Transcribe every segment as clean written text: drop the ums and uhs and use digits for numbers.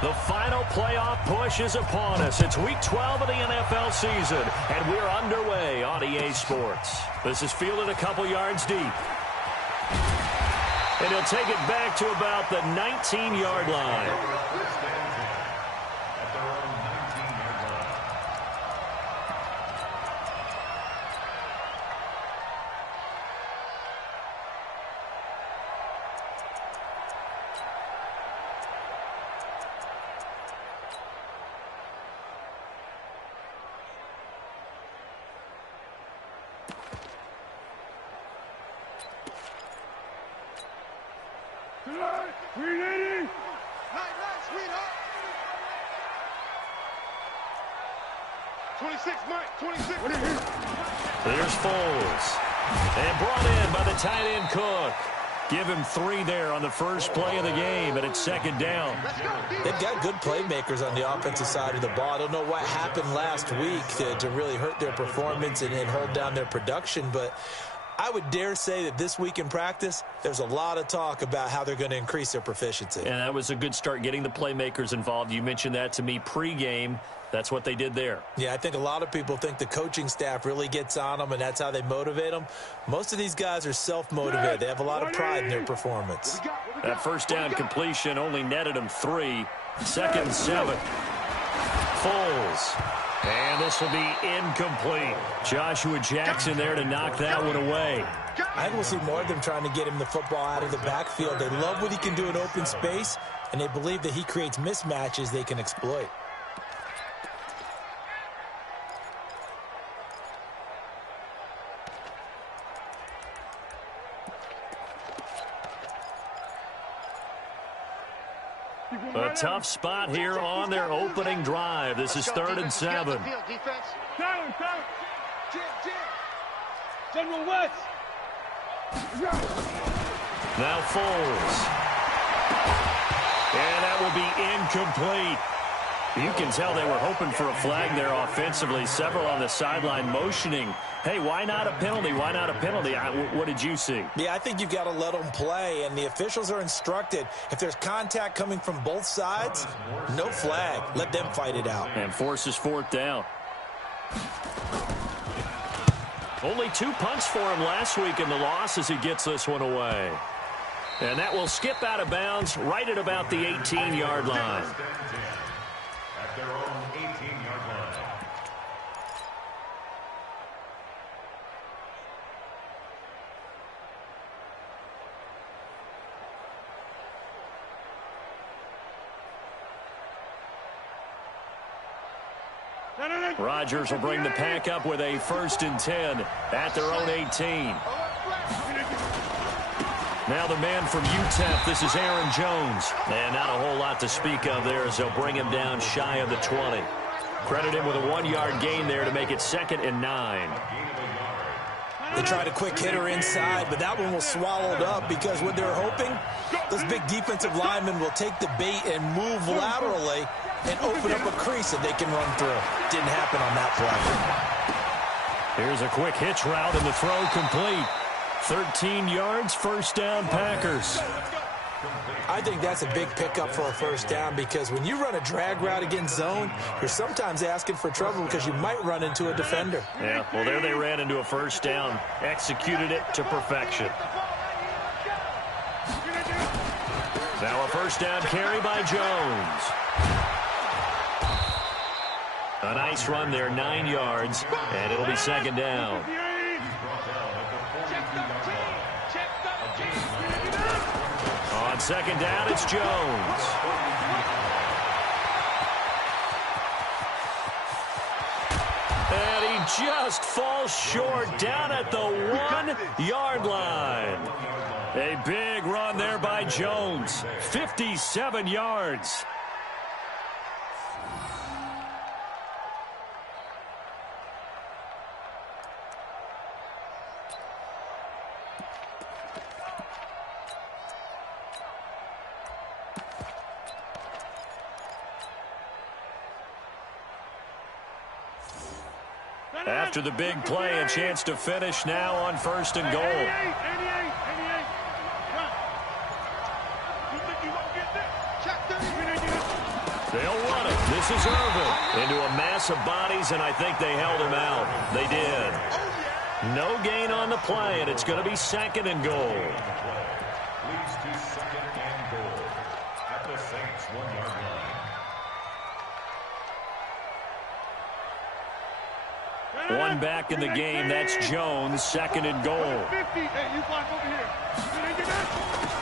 The final playoff push is upon us. It's Week 12 of the NFL season, and we're underway on EA Sports. This is fielded a couple yards deep. And he'll take it back to about the 19-yard line. There's Foles. And brought in by the tight end Cook. Give him 3 there on the first play of the game, and it's second down. They've got good playmakers on the offensive side of the ball. I don't know what happened last week to really hurt their performance and hold down their production, but I would dare say that this week in practice, there's a lot of talk about how they're going to increase their proficiency. And that was a good start, getting the playmakers involved. You mentioned that to me pregame. That's what they did there. Yeah, I think a lot of people think the coaching staff really gets on them, and that's how they motivate them. Most of these guys are self-motivated. They have a lot of pride in their performance. That first down completion only netted them 3. 2nd and 7. Foles. And this will be incomplete. Joshua Jackson there to knock that one away. I think we'll see more of them trying to get him the football out of the backfield. They love what he can do in open space, and they believe that he creates mismatches they can exploit. A tough spot here on their opening drive. This is 3rd and 7. General West. Now Foles. And that will be incomplete. You can tell they were hoping for a flag there offensively. Several on the sideline motioning. Hey, why not a penalty? Why not a penalty? What did you see? Yeah, I think you've got to let them play, and the officials are instructed. If there's contact coming from both sides, no flag. Let them fight it out. And forces 4th down. Only 2 punts for him last week in the loss as he gets this one away. And that will skip out of bounds right at about the 18-yard line. At their own 18-yard line. Rodgers will bring the pack up with a 1st and 10 at their own 18. Now the man from UTEP, this is Aaron Jones. And not a whole lot to speak of there as they'll bring him down shy of the 20. Credit him with a 1-yard gain there to make it 2nd and 9. They tried a quick hitter inside, but that one was swallowed up because what they're hoping, those big defensive linemen will take the bait and move laterally and open up a crease that they can run through. Didn't happen on that play. Here's a quick hitch route and the throw complete. 13 yards, 1st down Packers. I think that's a big pickup for a 1st down because when you run a drag route against zone, you're sometimes asking for trouble because you might run into a defender. Yeah, well, there they ran into a 1st down. Executed it to perfection. Now a 1st down carry by Jones. A nice run there, 9 yards, and it'll be 2nd down. On 2nd down, it's Jones. And he just falls short down at the 1-yard line. A big run there by Jones. 57 yards. After the big play, a chance to finish now on 1st and goal. They'll run it. This is Irvin into a mass of bodies, and I think they held him out. They did. No gain on the play, and it's going to be 2nd and goal. Leads to 2nd and goal at the Saints' 1-yard line. One back in the game. That's Jones. 2nd and goal.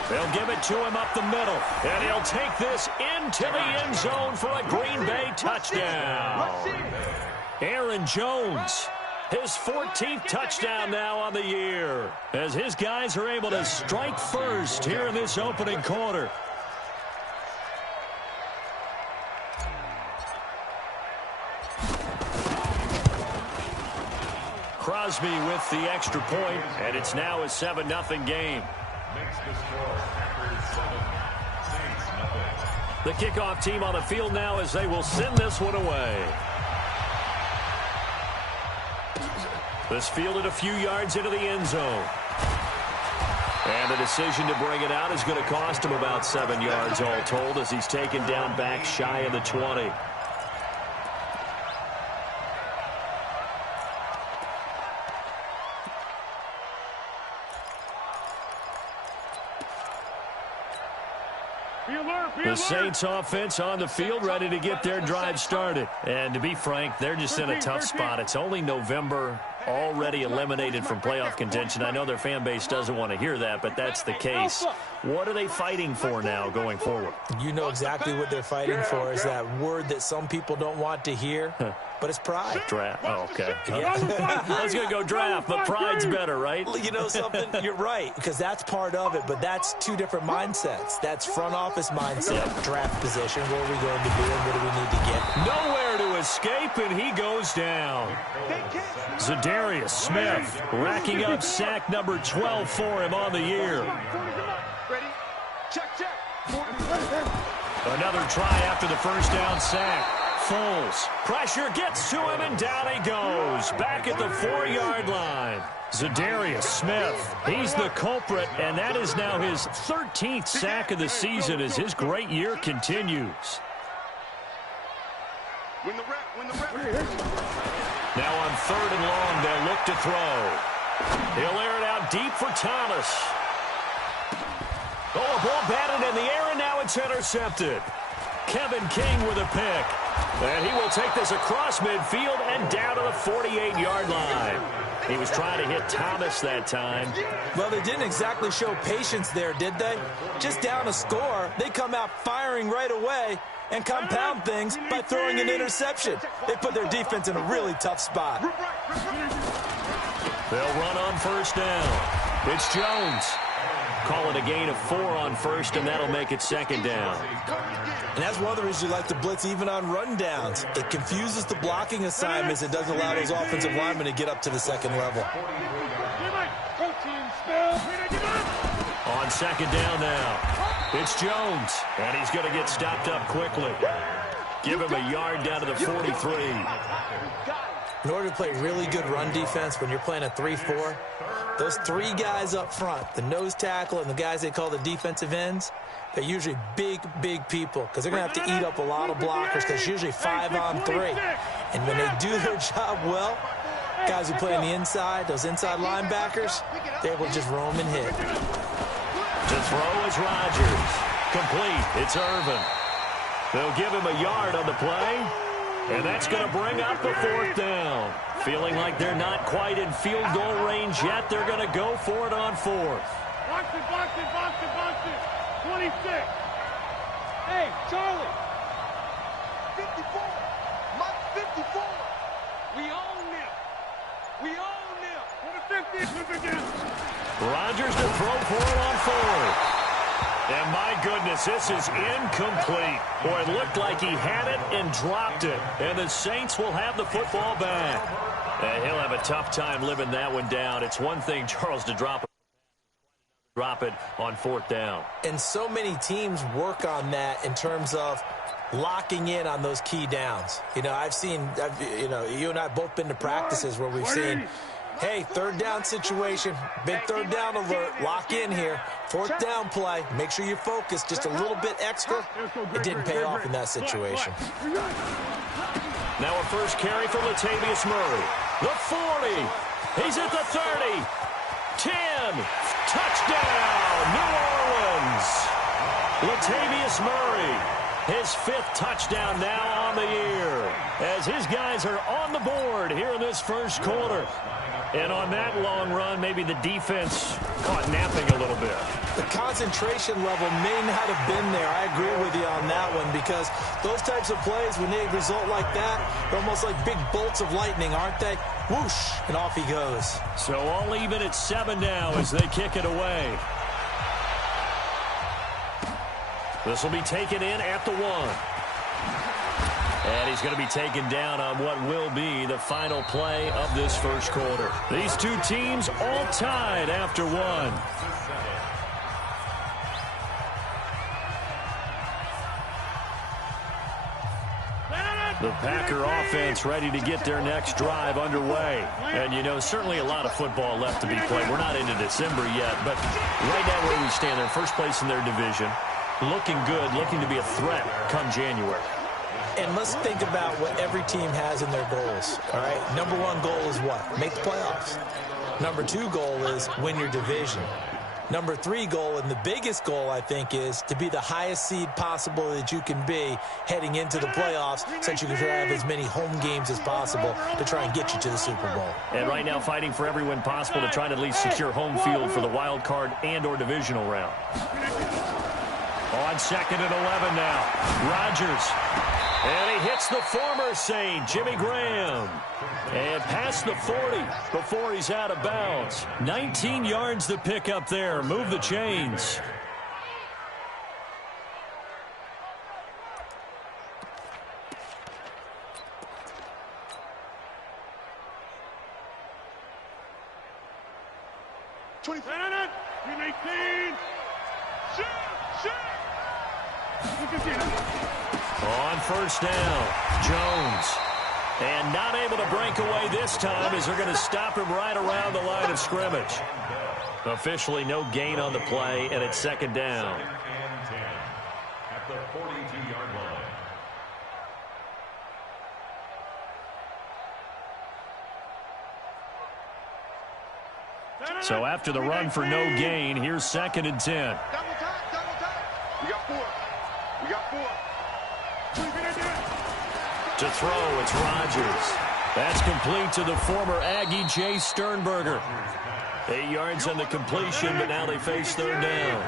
They'll give it to him up the middle, and he'll take this into the end zone for a Green Bay touchdown. Aaron Jones, his 14th touchdown now on the year, as his guys are able to strike first here in this opening quarter. Crosby with the extra point, and it's now a 7-0 game. Makes the score Packers 7, Saints 0. The kickoff team on the field now as they will send this one away. This fielded a few yards into the end zone. And the decision to bring it out is going to cost him about 7 yards all told as he's taken down back shy of the 20. The Saints offense on the field ready to get their drive started. And to be frank, they're just in a tough spot. It's only November, already eliminated from playoff contention. I know their fan base doesn't want to hear that, but that's the case. What are they fighting for now going forward? You know exactly what they're fighting for is that word that some people don't want to hear, but it's pride. Draft. Oh, okay. Yeah. I was going to go draft, but pride's better, right? You know something? You're right, because that's part of it, but that's two different mindsets. That's front office mindset, draft position, where are we going to be and what do we need to get? Nowhere to escape, and he goes down. Zadarius Smith racking up sack number 12 for him on the year. Another try after the first down sack. Foles. Pressure gets to him, and down he goes. Back at the 4-yard line. Zadarius Smith, he's the culprit, and that is now his 13th sack of the season as his great year continues. Now on 3rd and long, they'll look to throw. He'll air it out deep for Thomas. Oh, a ball batted in the air, and now it's intercepted. Kevin King with a pick. And he will take this across midfield and down to the 48-yard line. He was trying to hit Thomas that time. Well, they didn't exactly show patience there, did they? Just down a score, they come out firing right away and compound things by throwing an interception. They put their defense in a really tough spot. They'll run on 1st down. It's Jones. Call it a gain of 4 on 1st, and that'll make it 2nd down. And that's one of the reasons you like to blitz even on rundowns. It confuses the blocking assignments. It doesn't allow those offensive linemen to get up to the 2nd level. On 2nd down now, it's Jones, and he's going to get stopped up quickly. Give him a yard down to the 43. In order to play really good run defense when you're playing a 3-4, those 3 guys up front, the nose tackle and the guys they call the defensive ends, they're usually big, big people because they're going to have to eat up a lot of blockers because it's usually 5 on 3. And when they do their job well, guys who play on the inside, those inside linebackers, they're able to just roam and hit. To throw is Rodgers. Complete. It's Irvin. They'll give him a yard on the play. And that's going to bring up the 4th down. Feeling like they're not quite in field goal range yet, they're going to go for it on 4th. Box it. 26. Hey, Charlie. 54. Mike 54. We own them. For the 50. Rodgers to throw for it on 4th. And my goodness, this is incomplete. Boy, it looked like he had it and dropped it. And the Saints will have the football back. And he'll have a tough time living that one down. It's one thing, Charles, to drop it on 4th down. And so many teams work on that in terms of locking in on those key downs. You know, you and I have both been to practices where we've seen Hey, third down situation. Big third down alert. Lock in here. Fourth down play. Make sure you focus just a little bit extra. It didn't pay off in that situation. Now a first carry for Latavius Murray. The 40. He's at the 30. 10. Touchdown, New Orleans. Latavius Murray, his 5th touchdown now on the year, as his guys are on the board here in this first quarter. And on that long run, maybe the defense caught napping a little bit. The concentration level may not have been there. I agree with you on that one, because those types of plays, when they result like that, they're almost like big bolts of lightning, aren't they? Whoosh, and off he goes. So all even at 7 now as they kick it away. This will be taken in at the 1. And he's going to be taken down on what will be the final play of this first quarter. These two teams all tied after 1. The Packer offense ready to get their next drive underway. And, you know, certainly a lot of football left to be played. We're not into December yet, but right now where we stand, they're first place in their division. Looking good, looking to be a threat come January. And let's think about what every team has in their goals, all right? Number 1 goal is what? Make the playoffs. Number 2 goal is win your division. Number 3 goal, and the biggest goal, I think, is to be the highest seed possible that you can be heading into the playoffs, so that you can have as many home games as possible to try and get you to the Super Bowl. And right now fighting for every win possible to try to at least secure home field for the wild card and or divisional round. On 2nd and 11 now. Rodgers. And he hits the former Saint, Jimmy Graham. And past the 40 before he's out of bounds. 19 yards to pick up there. Move the chains. On first down, Jones. And not able to break away this time as they're going to stop him right around the line of scrimmage. Officially no gain on the play, and it's 2nd down. At the 42-yard line. So after the run for no gain, here's 2nd and 10. Double time. We got 4. We got 4. To throw, it's Rodgers. That's complete to the former Aggie, Jay Sternberger. 8 yards on the completion, but now they face 3rd down.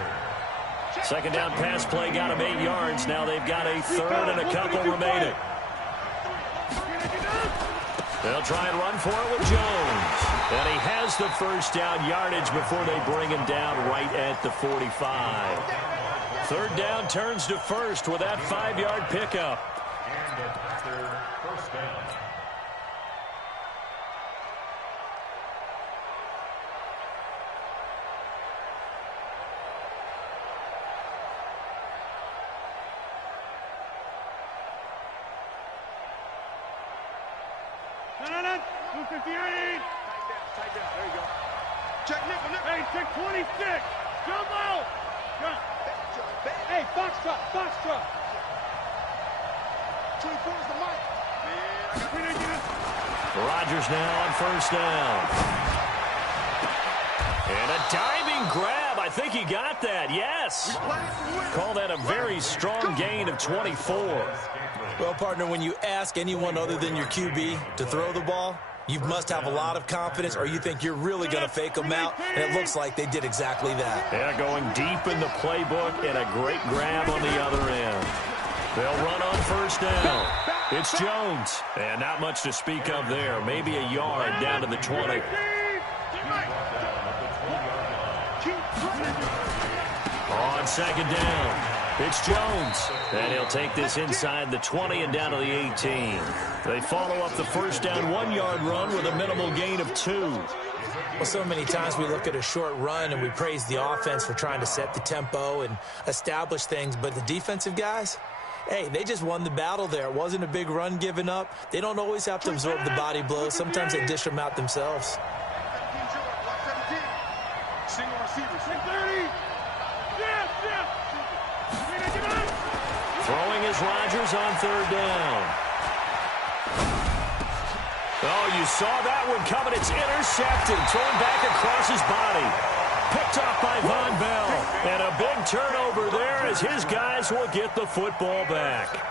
2nd down pass play got them 8 yards. Now they've got a 3rd and a couple remaining. They'll try and run for it with Jones. And he has the first down yardage before they bring him down right at the 45. 3rd down turns to 1st with that 5-yard pickup. And after first down. No. 258. Tight down. There you go. Check nickel. Hey, check 26. Jump out. Jump. Hey, foxtrot. 24 is the mic. Rodgers now on first down. And a diving grab. I think he got that. Yes. Call that a very strong gain of 24. Well, partner, when you ask anyone other than your QB to throw the ball, you must have a lot of confidence, or you think you're really going to fake them out, and it looks like they did exactly that. Yeah, going deep in the playbook and a great grab on the other end. They'll run on first down. It's Jones. And not much to speak of there. Maybe a yard down to the 20. On 2nd down, it's Jones. And he'll take this inside the 20 and down to the 18. They follow up the first down 1-yard run with a minimal gain of 2. Well, so many times we look at a short run and we praise the offense for trying to set the tempo and establish things, but the defensive guys, hey, they just won the battle there. It wasn't a big run given up. They don't always have to absorb the body blows. Sometimes they dish them out themselves. Throwing is Rodgers on third down. Oh, you saw that one coming. It's intercepted. Thrown back across his body. Picked off by Von Bell. And a big turnover there as his guys will get the football back.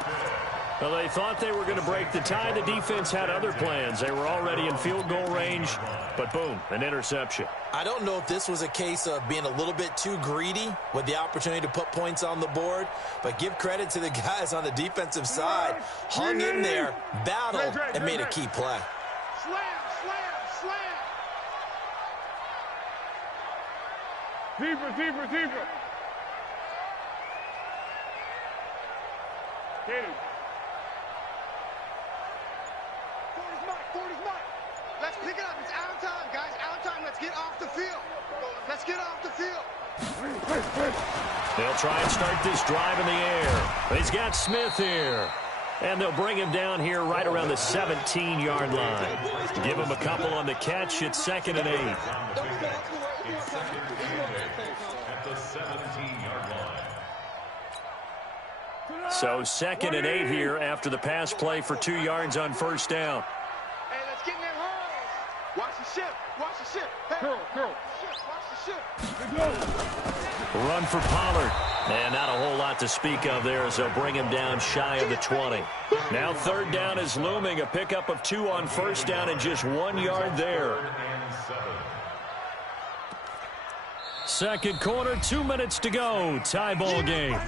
Well, they thought they were going to break the tie. The defense had other plans. They were already in field goal range, but boom, an interception. I don't know if this was a case of being a little bit too greedy with the opportunity to put points on the board, but give credit to the guys on the defensive side. Hung in there, battled, and made a key play. Slam, slam, slam. Keeper. Get him. 40's mark. Let's pick it up. It's out of time, guys. Out of time. Let's get off the field. Let's get off the field. They'll try and start this drive in the air. He's got Smith here. And they'll bring him down here right around the 17-yard line. Give him a couple on the catch. It's 2nd and 8. At the 17-yard line. So 2nd and 8 here after the pass play for 2 yards on first down. Hey, let's get in them holes. Watch the ship. Hey, girl. Watch the ship. Run for Pollard. And not a whole lot to speak of there as they'll bring him down shy of the 20. Now third down is looming. A pickup of 2 on first down and just 1 yard there. Second quarter, 2 minutes to go. Tie ball game.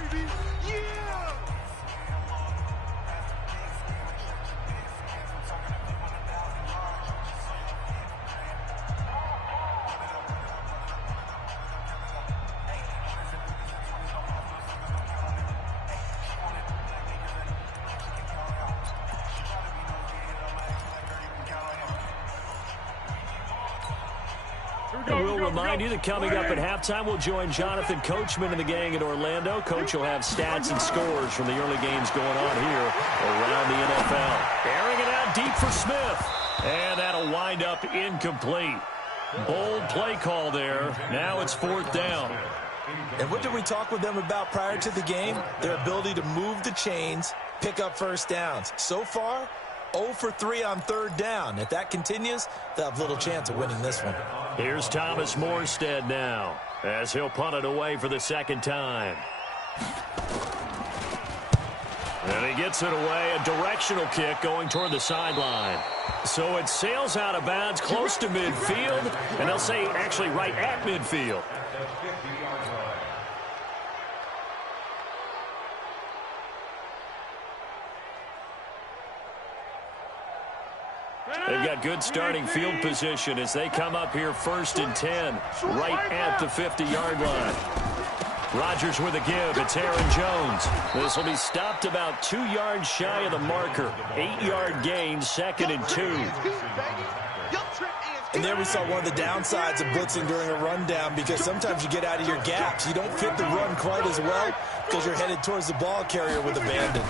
And we'll remind you that coming up at halftime, we'll join Jonathan Coachman and the gang in Orlando. Coach will have stats and scores from the early games going on here around the NFL. Airing it out deep for Smith. And that'll wind up incomplete. Bold play call there. Now it's 4th down. And what did we talk with them about prior to the game? Their ability to move the chains, pick up first downs. So far, 0 for 3 on third down. If that continues, they'll have little chance of winning this one. Here's Thomas Morstead now as he'll punt it away for the second time. And he gets it away, a directional kick going toward the sideline. So it sails out of bounds close to midfield, and they'll say actually right at midfield. They've got good starting field position as they come up here 1st and 10, right at the 50-yard line. Rodgers with a give. It's Aaron Jones. This will be stopped about 2 yards shy of the marker. 8-yard gain, 2nd and 2. And there we saw one of the downsides of blitzing during a rundown, because sometimes you get out of your gaps. You don't fit the run quite as well because you're headed towards the ball carrier with abandon.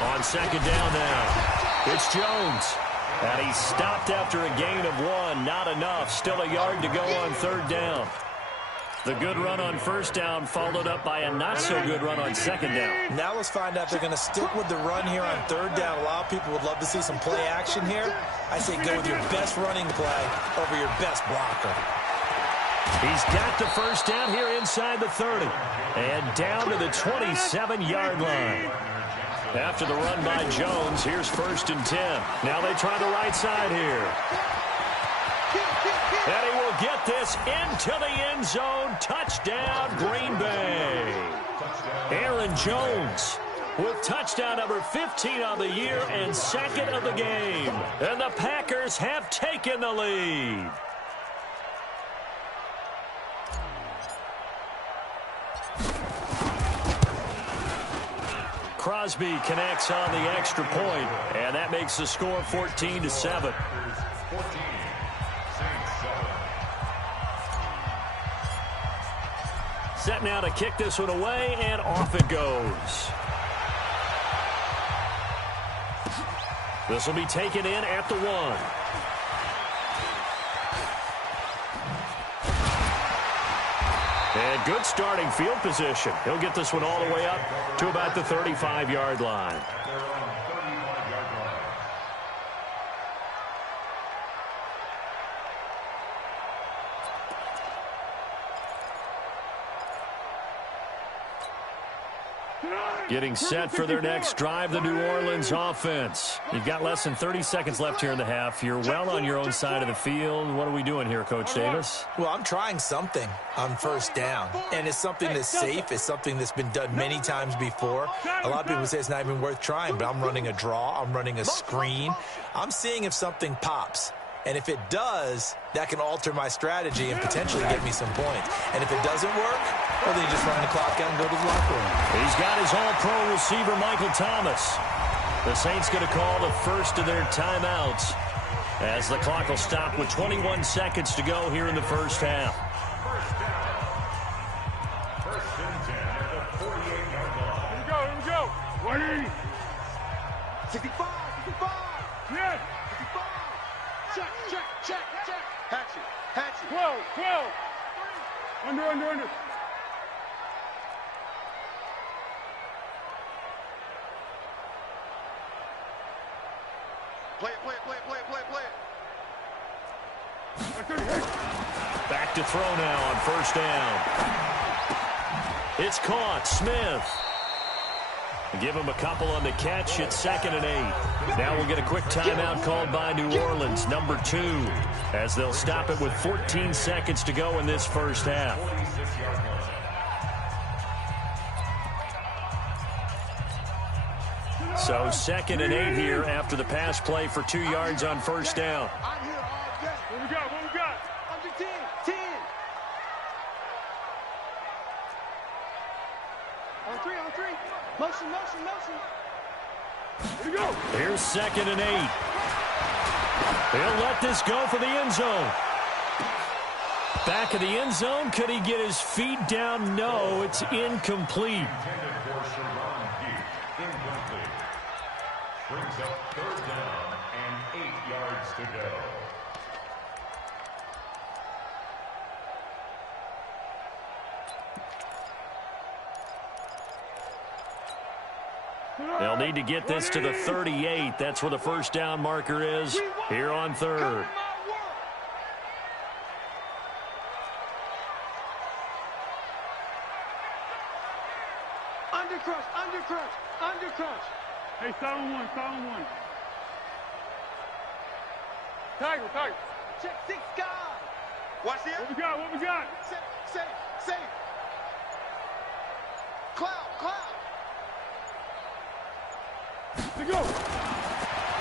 On 2nd down now, it's Jones. And he's stopped after a gain of 1. Not enough. Still a yard to go on 3rd down. The good run on 1st down followed up by a not-so-good run on 2nd down. Now let's find out if they're going to stick with the run here on 3rd down. A lot of people would love to see some play action here. I say go with your best running play over your best blocker. He's got the first down here inside the 30. And down to the 27-yard line. After the run by Jones, here's 1st and 10. Now they try the right side here. And he will get this into the end zone. Touchdown, Green Bay. Aaron Jones with touchdown number 15 on the year and 2nd of the game. And the Packers have taken the lead. Crosby connects on the extra point, and that makes the score 14-7. Set now to kick this one away, and off it goes. This will be taken in at the 1. And good starting field position. He'll get this one all the way up to about the 35-yard line. Getting set for their next drive, the New Orleans offense. You've got less than 30 seconds left here in the half. You're well on your own side of the field. What are we doing here, Coach Davis? Well, I'm trying something on first down, and it's something that's safe. It's something that's been done many times before. A lot of people say it's not even worth trying, but I'm running a draw. I'm running a screen. I'm seeing if something pops. And if it does, that can alter my strategy and potentially get me some points. And if it doesn't work, well, then you just run the clock out and go to the locker room. He's got his all-pro receiver, Michael Thomas. The Saints going to call the first of their timeouts as the clock will stop with 21 seconds to go here in the first half. First and 10 at the 48-yard line. Here we go. 180. 65. Yes. 65. Check. Hatch it. 12. Under. Play it. Back to throw now on first down. It's caught. Smith. Give him a couple on the catch. It's 2nd and 8. Now we'll get a quick timeout called by New Orleans, number 2, as they'll stop it with 14 seconds to go in this first half. So 2nd and 8 here after the pass play for 2 yards on first down. What we got? Under 10. On three. Motion. Here we go. Here's 2nd and 8. He'll let this go for the end zone. Back of the end zone. Could he get his feet down? No, it's incomplete. Brings up 3rd down and 8 yards to go. They'll need to get this to the 38. That's where the first down marker is here on 3rd. Undercrunch. Hey, silent one. Tiger. Check 6 guys. Watch here. What we got? Safe. Cloud. To go.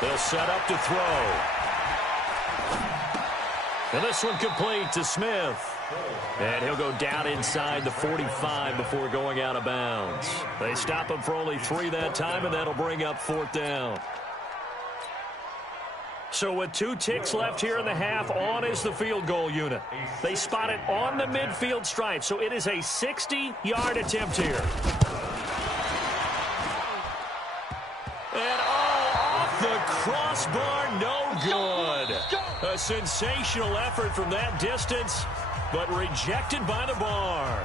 They'll set up to throw. And this one complete to Smith. And he'll go down inside the 45 before going out of bounds. They stop him for only 3 that time, and that'll bring up 4th down. So with 2 ticks left here in the half, on is the field goal unit. They spot it on the midfield stripe, so it is a 60-yard attempt here. And off the crossbar, no good. A sensational effort from that distance, but rejected by the bar.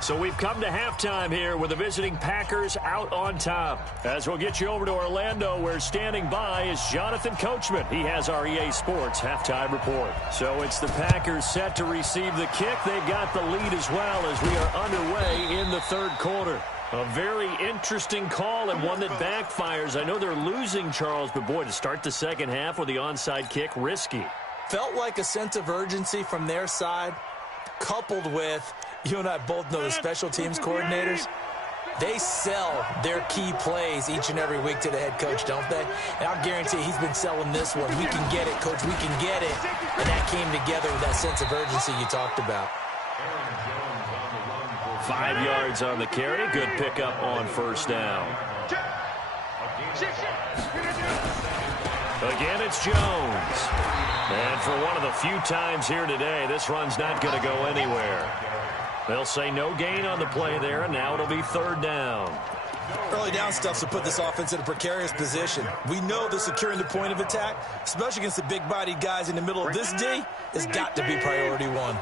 So we've come to halftime here with the visiting Packers out on top. As we'll get you over to Orlando, where standing by is Jonathan Coachman. He has our EA Sports halftime report. So it's the Packers set to receive the kick. They've got the lead as well as we are underway in the 3rd quarter. A very interesting call and one that backfires. I know they're losing, Charles, but boy, to start the second half with the onside kick, risky. Felt like a sense of urgency from their side, coupled with, you and I both know the special teams coordinators, they sell their key plays each and every week to the head coach, don't they? And I'll guarantee he's been selling this one. We can get it, coach, we can get it. And that came together with that sense of urgency you talked about. 5 yards on the carry. Good pickup on first down. Again, it's Jones. And for one of the few times here today, this run's not going to go anywhere. They'll say no gain on the play there, and now it'll be 3rd down. Early down stuff to put this offense in a precarious position. We know that securing the point of attack, especially against the big-bodied guys in the middle of this D, has got to be priority 1.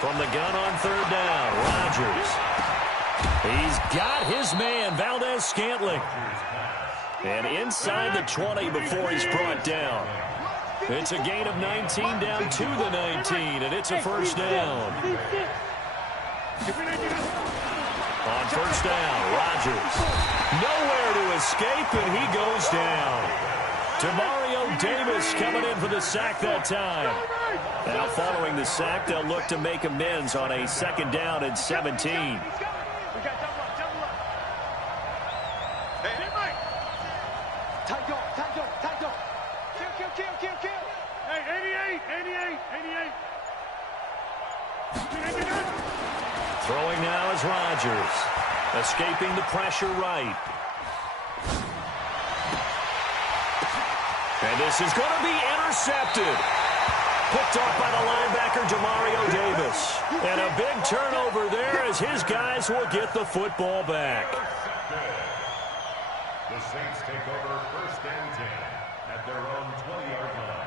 From the gun on third down, Rodgers. He's got his man, Valdez-Scantling. And inside the 20 before he's brought down. It's a gain of 19 down to the 19, and it's a first down. On first down, Rodgers. Nowhere to escape, and he goes down. Demario Davis coming in for the sack that time. Now following the sack, they'll look to make amends on a second down and 17. Throwing now is Rodgers. Escaping the pressure right. And this is going to be intercepted. Picked off by the linebacker, Demario Davis. And a big turnover there as his guys will get the football back. The Saints take over first and 10 at their own 20-yard line.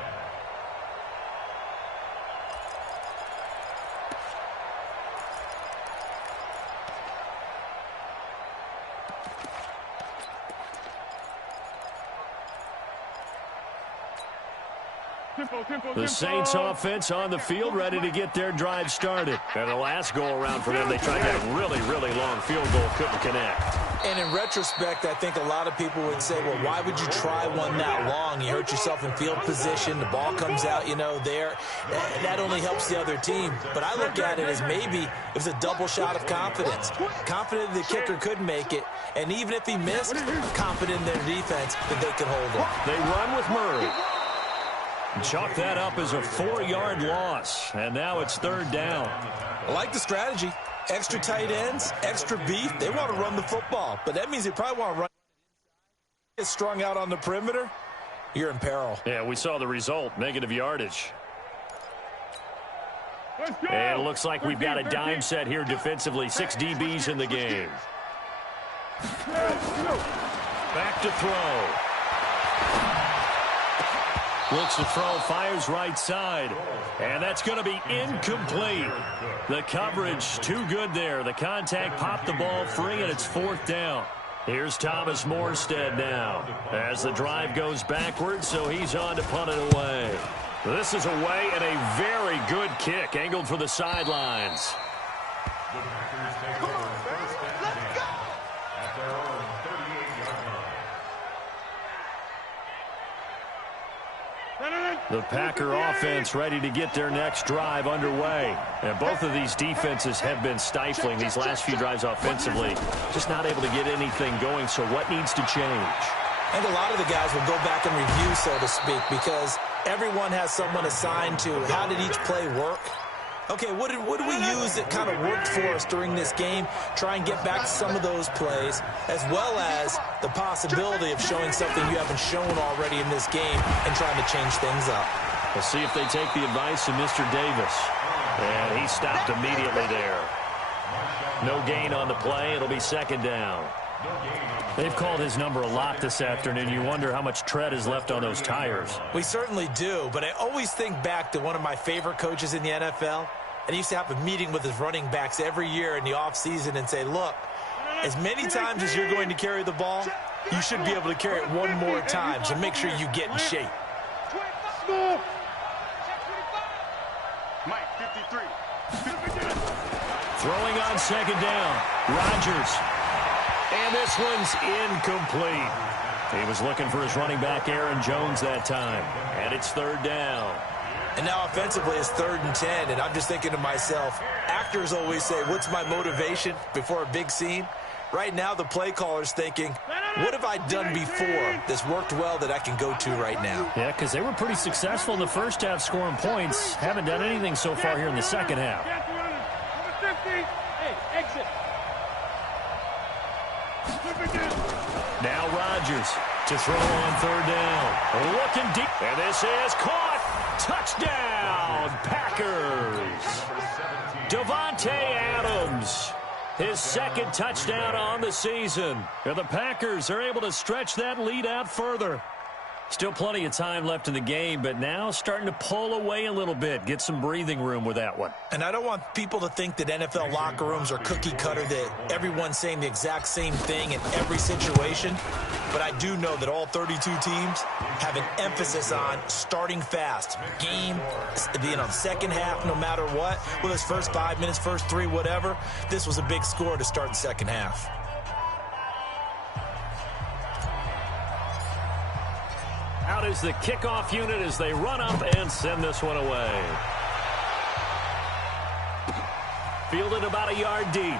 The Saints offense on the field ready to get their drive started. And the last go-around for them, they tried that really, really long field goal, couldn't connect. And in retrospect, I think a lot of people would say, well, why would you try one that long? You hurt yourself in field position. The ball comes out, there. That only helps the other team. But I look at it as maybe it was a double shot of confidence. Confident the kicker could make it. And even if he missed, confident in their defense that they could hold him. They run with Murray. Chalk that up as a 4-yard loss. And now it's third down. I like the strategy. Extra tight ends, extra beef. They want to run the football. But that means they probably want to run. Get strung out on the perimeter, you're in peril. Yeah, we saw the result. Negative yardage. And it looks like we've got a dime set here defensively. 6 DBs in the game. Back to throw. Looks to throw, fires right side. And that's going to be incomplete. The coverage too good there. The contact popped the ball free, and it's fourth down. Here's Thomas Morstead now as the drive goes backwards, so he's on to punt it away. This is away and a very good kick angled for the sidelines. The Packers take over first and 10 at their own 38-yard line. The Packer offense ready to get their next drive underway. And both of these defenses have been stifling these last few drives offensively. Just not able to get anything going, so what needs to change? I think a lot of the guys will go back and review, so to speak, because everyone has someone assigned to how did each play work. Okay, what did we use that kind of worked for us during this game? Try and get back to some of those plays, as well as the possibility of showing something you haven't shown already in this game and trying to change things up. We'll see if they take the advice of Mr. Davis. And he stopped immediately there. No gain on the play. It'll be second down. They've called his number a lot this afternoon. You wonder how much tread is left on those tires. We certainly do, but I always think back to one of my favorite coaches in the NFL. And he used to have a meeting with his running backs every year in the offseason and say, look, as many times as you're going to carry the ball, you should be able to carry it one more time, so make sure you get in shape. Mike, 53. Throwing on second down, Rodgers. And this one's incomplete. He was looking for his running back, Aaron Jones, that time. And it's third down. And now offensively it's 3rd and 10, and I'm just thinking to myself, actors always say, what's my motivation before a big scene? Right now the play caller's thinking, what have I done before that's worked well that I can go to right now? Yeah, because they were pretty successful in the first half scoring points. Haven't done anything so far here in the second half. Now Rodgers to throw on third down. Looking deep. And this is caught. Touchdown, Packers. Davante Adams. His second touchdown on the season. And the Packers are able to stretch that lead out further. Still plenty of time left in the game, but now starting to pull away a little bit. Get some breathing room with that one. And I don't want people to think that NFL locker rooms are cookie cutter, that everyone's saying the exact same thing in every situation. But I do know that all 32 teams have an emphasis on starting fast. Game, second half, no matter what. Whether it's first 5 minutes, first 3, whatever. This was a big score to start the second half. Out is the kickoff unit as they run up and send this one away. Fielded about a yard deep.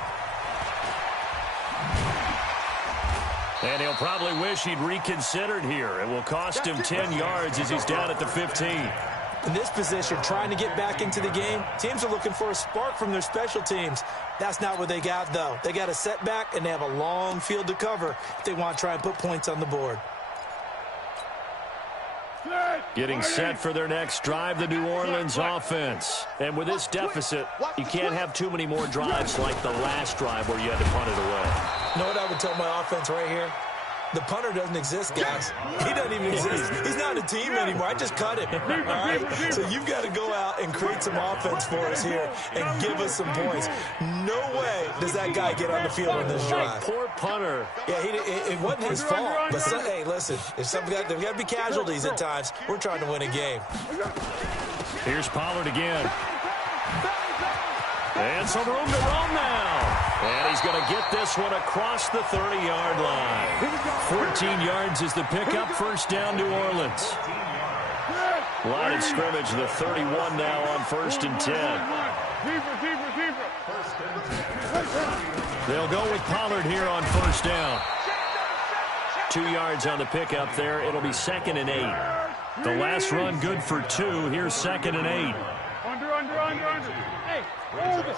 And he'll probably wish he'd reconsidered here. It will cost him 10 yards as he's down at the 15. In this position, trying to get back into the game, teams are looking for a spark from their special teams. That's not what they got, though. They got a setback, and they have a long field to cover if they want to try and put points on the board. Getting set for their next drive, the New Orleans offense. And with this deficit, you can't have too many more drives like the last drive where you had to punt it away. You know what I would tell my offense right here? The punter doesn't exist, guys. He doesn't even exist. He's not a team anymore. I just cut him. All right? So you've got to go out and create some offense for us here and give us some points. No way does that guy get on the field on this drive. Poor punter. Yeah, it wasn't his fault. But, hey, listen, there's got to be casualties at times. We're trying to win a game. Here's Pollard again. And some room to roam now. And he's going to get this one across the 30-yard line. 14 yards is the pickup. First down, New Orleans. Line of scrimmage, the 31 now on first and 10. They'll go with Pollard here on first down. 2 yards on the pickup there. It'll be 2nd and 8. The last run good for 2. Here's 2nd and 8. Under. Hey, hold it.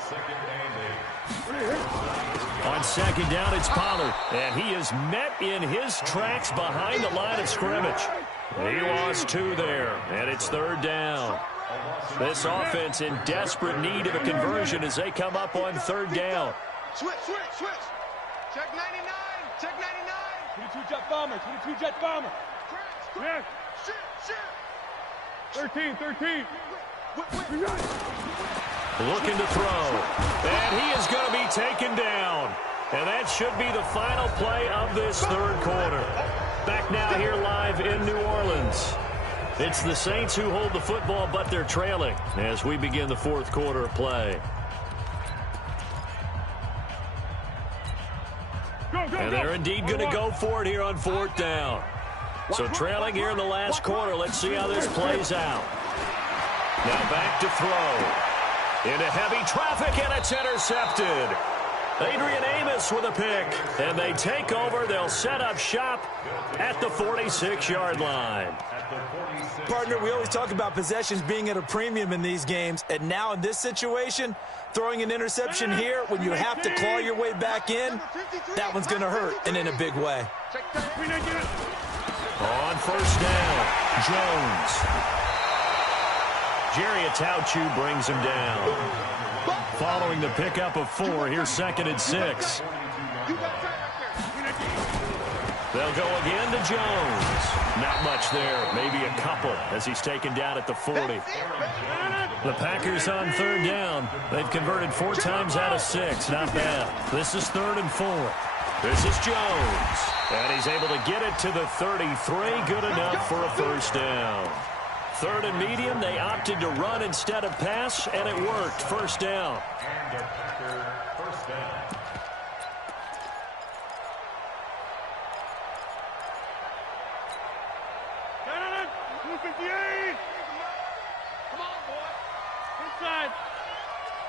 On second down, it's Pollard. And he is met in his tracks behind the line of scrimmage. He lost 2 there, and it's 3rd down. This offense in desperate need of a conversion as they come up on 3rd down. Switch. Check 99. 22 jet bomber. Yes. 13. Looking to throw. And he is going to be taken down. And that should be the final play of this 3rd quarter. Back now here live in New Orleans. It's the Saints who hold the football, but they're trailing as we begin the 4th quarter of play. And they're indeed going to go for it here on 4th down. So trailing here in the last quarter. Let's see how this plays out. Now back to throw. Into heavy traffic, and it's intercepted. Adrian Amos with a pick. And they take over. They'll set up shop at the 46-yard line. Partner, we always talk about possessions being at a premium in these games. And now in this situation, throwing an interception here when you have to claw your way back in, that one's going to hurt, and in a big way. On first down, Jones. Jerry Atauchu brings him down. Following the pickup of 4, here's 2nd and 6. They'll go again to Jones. Not much there, maybe a couple as he's taken down at the 40. The Packers on 3rd down. They've converted 4 times out of 6. Not bad. This is 3rd and 4. This is Jones. And he's able to get it to the 33. Good enough for a first down. 3rd and medium. They opted to run instead of pass, and it worked. First down. And a Packer first down. Come on, boy. Inside.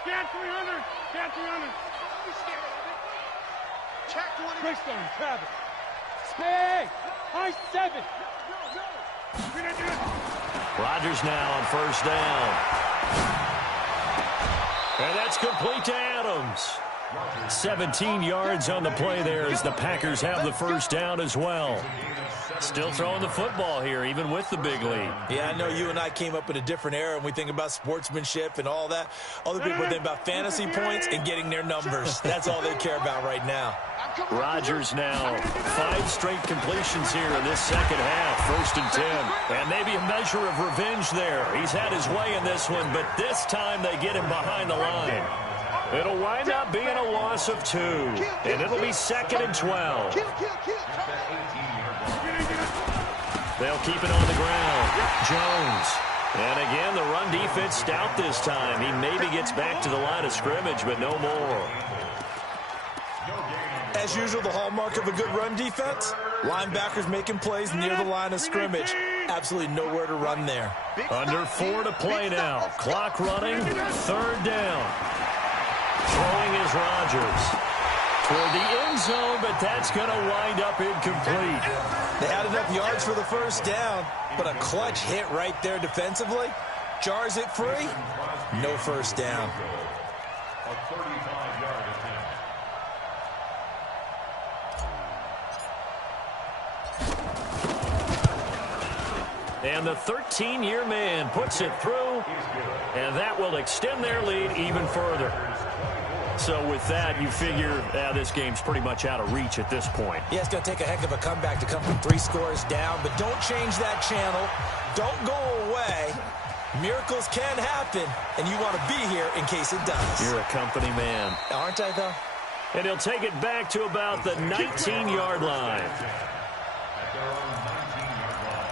Cat 300. Cat 300. Check 20. Christian, Travis. Stay. High 7. Rodgers now on first down. And that's complete to Adams. 17 yards on the play there as the Packers have the first down as well. Still throwing the football here, even with the big lead. Yeah, I know you and I came up in a different era, and we think about sportsmanship and all that. Other people think about fantasy points and getting their numbers. That's all they care about right now. Rodgers now 5 straight completions here in this second half, 1st and 10. And maybe a measure of revenge there. He's had his way in this one, but this time they get him behind the line. It'll wind up being a loss of 2, and it'll be 2nd and 12. They'll keep it on the ground. Jones. And again, the run defense stout this time. He maybe gets back to the line of scrimmage, but no more. As usual, the hallmark of a good run defense, linebackers making plays near the line of scrimmage. Absolutely nowhere to run there. Under 4 to play now. Clock running, 3rd down. Throwing is Rodgers. Toward the end zone, but that's going to wind up incomplete. They had enough yards for the first down, but a clutch hit right there defensively. Jars it free. No first down. A 35-yard attempt. And the 13-year man puts it through, and that will extend their lead even further. So with that, you figure this game's pretty much out of reach at this point. Yeah, it's going to take a heck of a comeback to come from 3 scores down, but don't change that channel. Don't go away. Miracles can happen, and you want to be here in case it does. You're a company man. Aren't I, though? And he'll take it back to about the 19-yard line. At their own 19-yard line.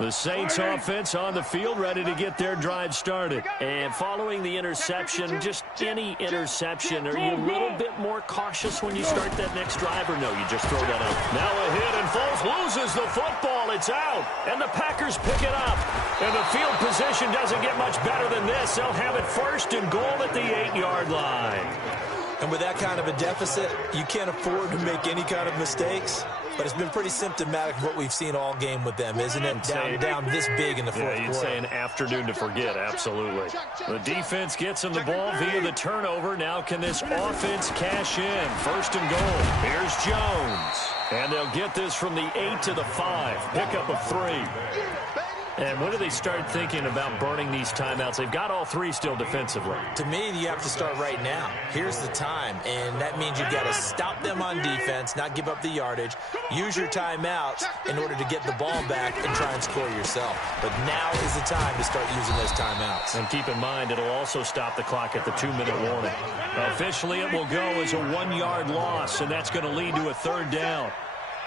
The Saints offense on the field, ready to get their drive started. And following the interception, just any interception, are you a little bit more cautious when you start that next drive, or no, you just throw that out? Now a hit, and Foles loses the football. It's out, and the Packers pick it up. And the field position doesn't get much better than this. They'll have it 1st and goal at the 8-yard line. And with that kind of a deficit, you can't afford to make any kind of mistakes. But it's been pretty symptomatic of what we've seen all game with them, isn't it? Down this big in the fourth quarter. You'd say an afternoon to forget, absolutely. The defense gets him the ball via the turnover. Now can this offense cash in? 1st and goal. Here's Jones. And they'll get this from the 8 to the 5. Pickup of 3. And when do they start thinking about burning these timeouts? They've got all 3 still defensively. To me, you have to start right now. Here's the time, and that means you've got to stop them on defense, not give up the yardage, use your timeouts in order to get the ball back and try and score yourself. But now is the time to start using those timeouts. And keep in mind, it'll also stop the clock at the 2-minute warning. Officially, it will go as a 1-yard loss, and that's going to lead to a 3rd down.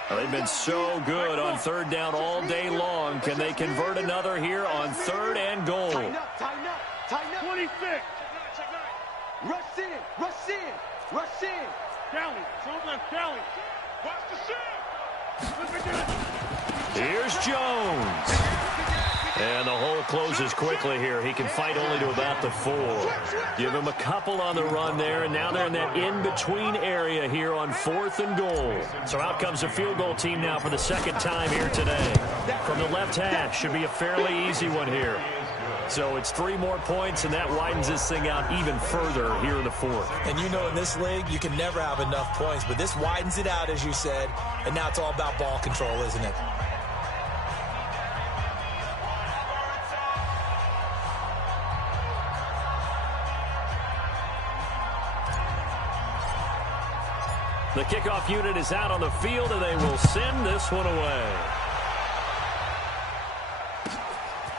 They've been so good on 3rd down all day long. Can they convert another here on 3rd and goal? Tighten up, tighten up, tighten up. 26. Rush in, rush in, rush in. Kelly, show left, Kelly. Watch the shot. Here's Jones. And the hole closes quickly here. He can fight only to about the 4. Give him a couple on the run there, and now they're in that in-between area here on 4th and goal. So out comes the field goal team now for the 2nd time here today. From the left hash, should be a fairly easy one here. So it's 3 more points, and that widens this thing out even further here in the 4th. And you know in this league, you can never have enough points, but this widens it out, as you said, and now it's all about ball control, isn't it? The kickoff unit is out on the field, and they will send this one away.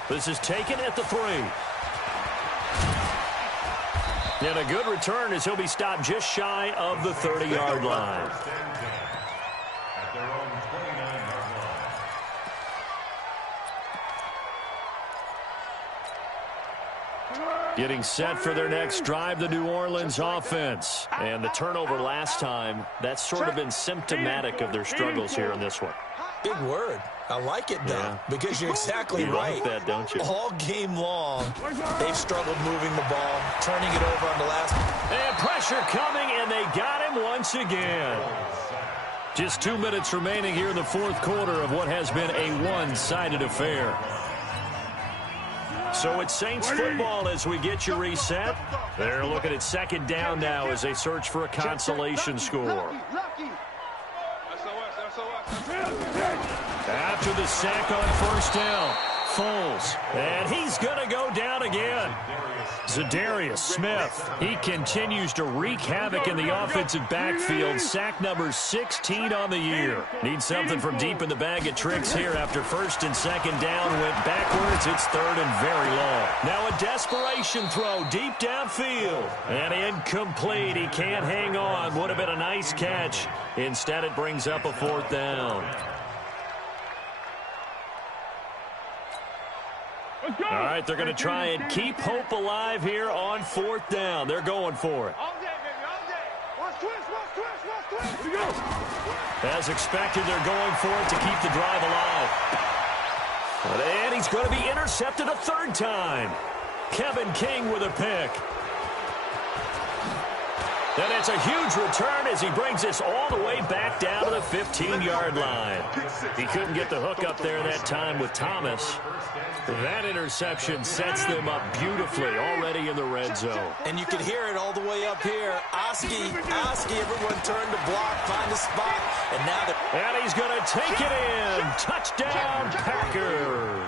This is taken at the 3. And a good return as he'll be stopped just shy of the 30-yard line. At their own 29-yard line. Getting set for their next drive, the New Orleans offense. And the turnover last time, that's sort of been symptomatic of their struggles here in this one. Big word. I like it, though, because you're exactly right. You like that, don't you? All game long, they've struggled moving the ball, turning it over on the last. And pressure coming, and they got him once again. Just 2 minutes remaining here in the 4th quarter of what has been a one-sided affair. So it's Saints football as we get you reset. They're looking at second down now as they search for a consolation score. After the sack on first down, Foles, and he's going to go down again. Zadarius Smith, he continues to wreak havoc in the offensive backfield. Sack number 16 on the year. Needs something from deep in the bag of tricks here after first and second down went backwards. It's third and very long. Now a desperation throw deep downfield. And incomplete. He can't hang on. Would have been a nice catch. Instead, it brings up a fourth down. All right, they're going to try and keep hope alive here on fourth down. They're going for it. As expected, they're going for it to keep the drive alive. And he's going to be intercepted a third time. Kevin King with a pick. And it's a huge return as he brings this all the way back down to the 15-yard line. He couldn't get the hook up there that time with Thomas. That interception sets them up beautifully already in the red zone. And you can hear it all the way up here. Oski, everyone turned to block, find a spot, and now and he's going to take it in. Touchdown, Packers.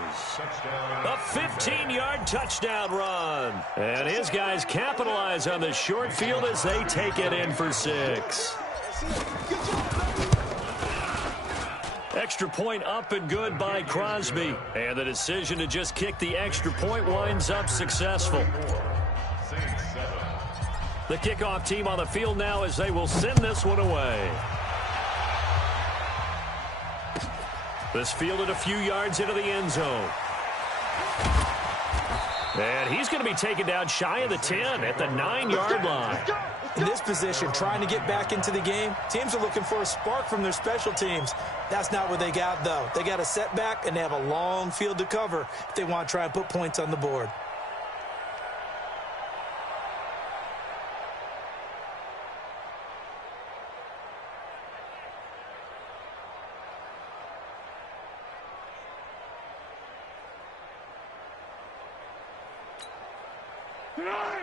A 15-yard touchdown run. And his guys capitalize on the short field as they take it in for 6. Extra point up and good by Crosby. And the decision to just kick the extra point winds up successful. The kickoff team on the field now as they will send this one away. This fielded a few yards into the end zone. And he's going to be taken down shy of the 10 at the 9-yard line. In this position, trying to get back into the game, teams are looking for a spark from their special teams. That's not what they got, though. They got a setback, and they have a long field to cover if they want to try and put points on the board.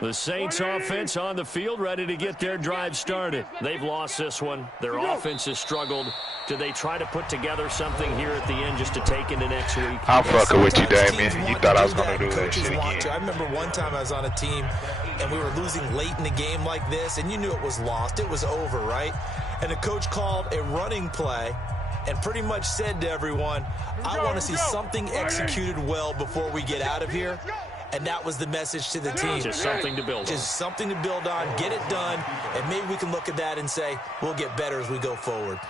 The Saints offense on the field ready to get their drive started. They've lost this one. Their offense has struggled. Do they try to put together something here at the end just to take into next week? I'm fucking with you, Damien. You thought I was going to do that shit again. I remember one time I was on a team and we were losing late in the game like this, and you knew it was lost. It was over, right? And the coach called a running play and pretty much said to everyone, I want to see something executed well before we get out of here. And that was the message to the team. Just something to build on. Just something to build on, get it done, and maybe we can look at that and say, we'll get better as we go forward.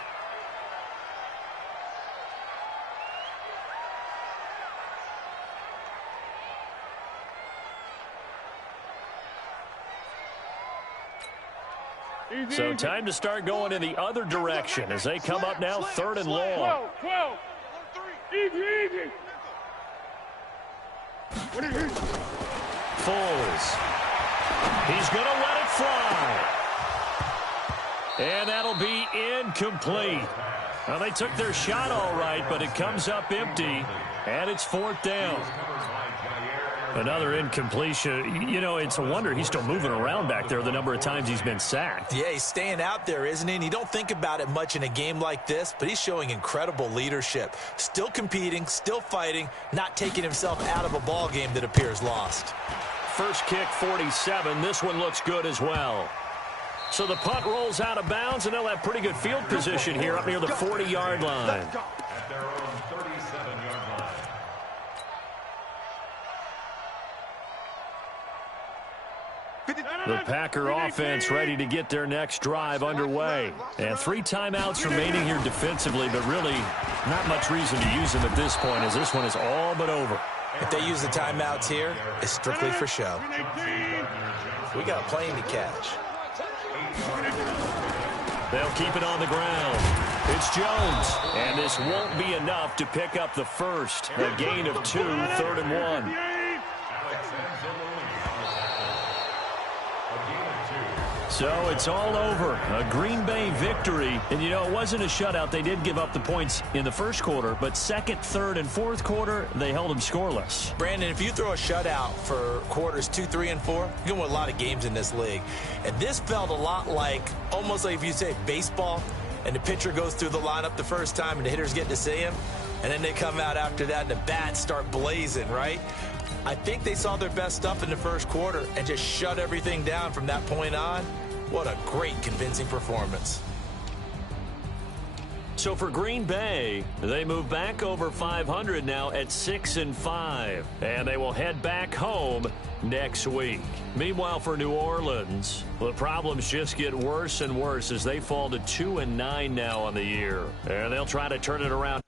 So time to start going in the other direction as they come up now, third and long. 12. Easy. Foles. He's going to let it fly. And that'll be incomplete. Well, they took their shot all right, but it comes up empty, and it's fourth down. Another incompletion. You know, it's a wonder he's still moving around back there the number of times he's been sacked. Yeah, he's staying out there, isn't he? And you don't think about it much in a game like this, but he's showing incredible leadership. Still competing, still fighting, not taking himself out of a ball game that appears lost. First kick, 47. This one looks good as well. So the punt rolls out of bounds, and they'll have pretty good field position here up near the 40-yard line. At their own 37-yard line. The Packer offense ready to get their next drive underway. And 3 timeouts remaining here defensively, but really not much reason to use them at this point as this one is all but over. If they use the timeouts here, it's strictly for show. We got a plane to catch. They'll keep it on the ground. It's Jones. And this won't be enough to pick up the first. A gain of 2, third and 1. So it's all over. A Green Bay victory. And, you know, it wasn't a shutout. They did give up the points in the first quarter, but second, third, and fourth quarter, they held them scoreless. Brandon, if you throw a shutout for quarters 2, 3, and 4, you can win a lot of games in this league. And this felt a lot like, almost like if you say baseball, and the pitcher goes through the lineup the first time and the hitters get to see him, and then they come out after that and the bats start blazing, right? I think they saw their best stuff in the first quarter and just shut everything down from that point on. What a great, convincing performance. So for Green Bay, they move back over 500 now at 6-5, and they will head back home next week. Meanwhile, for New Orleans, the problems just get worse and worse as they fall to 2-9 now on the year, and they'll try to turn it around.